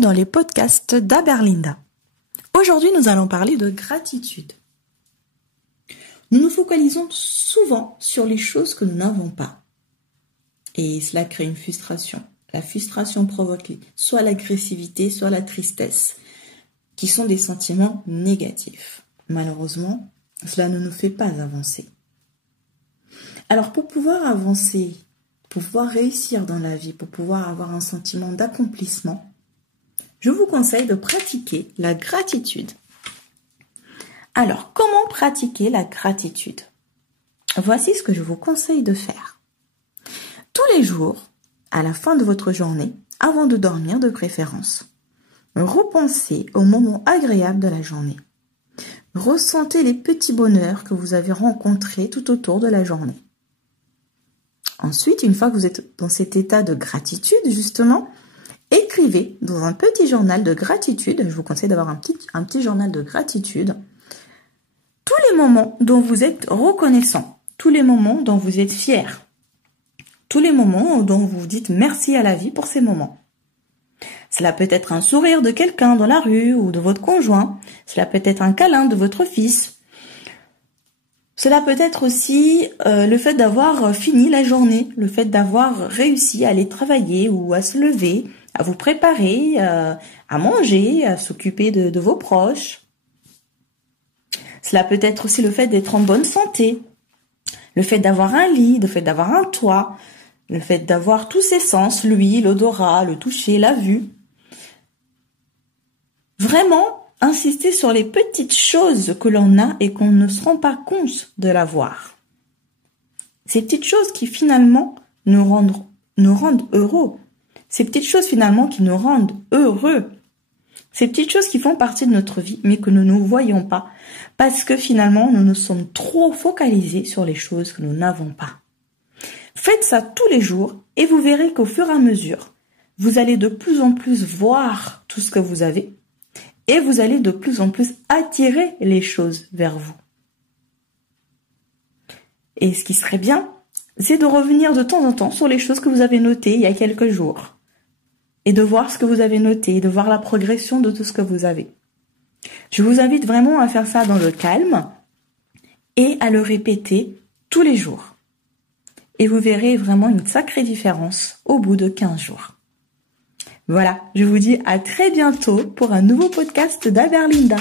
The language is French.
bienvenue dans les podcasts d'Aberlinda. Aujourd'hui, nous allons parler de gratitude. Nous nous focalisons souvent sur les choses que nous n'avons pas. Et cela crée une frustration. La frustration provoque soit l'agressivité, soit la tristesse, qui sont des sentiments négatifs. Malheureusement, cela ne nous fait pas avancer. Alors, pour pouvoir avancer, pour pouvoir réussir dans la vie, pour pouvoir avoir un sentiment d'accomplissement, je vous conseille de pratiquer la gratitude. Alors, comment pratiquer la gratitude? Voici ce que je vous conseille de faire. Tous les jours, à la fin de votre journée, avant de dormir de préférence, repensez aux moments agréables de la journée. Ressentez les petits bonheurs que vous avez rencontrés tout autour de la journée. Ensuite, une fois que vous êtes dans cet état de gratitude, justement, écrivez dans un petit journal de gratitude, je vous conseille d'avoir un petit journal de gratitude, tous les moments dont vous êtes reconnaissant, tous les moments dont vous êtes fier, tous les moments dont vous dites merci à la vie pour ces moments. Cela peut être un sourire de quelqu'un dans la rue ou de votre conjoint, cela peut être un câlin de votre fils. Cela peut être aussi le fait d'avoir fini la journée, le fait d'avoir réussi à aller travailler ou à se lever, à vous préparer, à manger, à s'occuper de vos proches. Cela peut être aussi le fait d'être en bonne santé, le fait d'avoir un lit, le fait d'avoir un toit, le fait d'avoir tous ses sens, l'ouïe, l'odorat, le toucher, la vue. Vraiment, insister sur les petites choses que l'on a et qu'on ne se rend pas compte de l'avoir. Ces petites choses qui finalement nous rendent heureux. Ces petites choses finalement qui nous rendent heureux. Ces petites choses qui font partie de notre vie mais que nous ne voyons pas parce que finalement nous nous sommes trop focalisés sur les choses que nous n'avons pas. Faites ça tous les jours et vous verrez qu'au fur et à mesure, vous allez de plus en plus voir tout ce que vous avez. Et vous allez de plus en plus attirer les choses vers vous. Et ce qui serait bien, c'est de revenir de temps en temps sur les choses que vous avez notées il y a quelques jours. Et de voir ce que vous avez noté, de voir la progression de tout ce que vous avez. Je vous invite vraiment à faire ça dans le calme et à le répéter tous les jours. Et vous verrez vraiment une sacrée différence au bout de 15 jours. Voilà, je vous dis à très bientôt pour un nouveau podcast d'Aberlinda.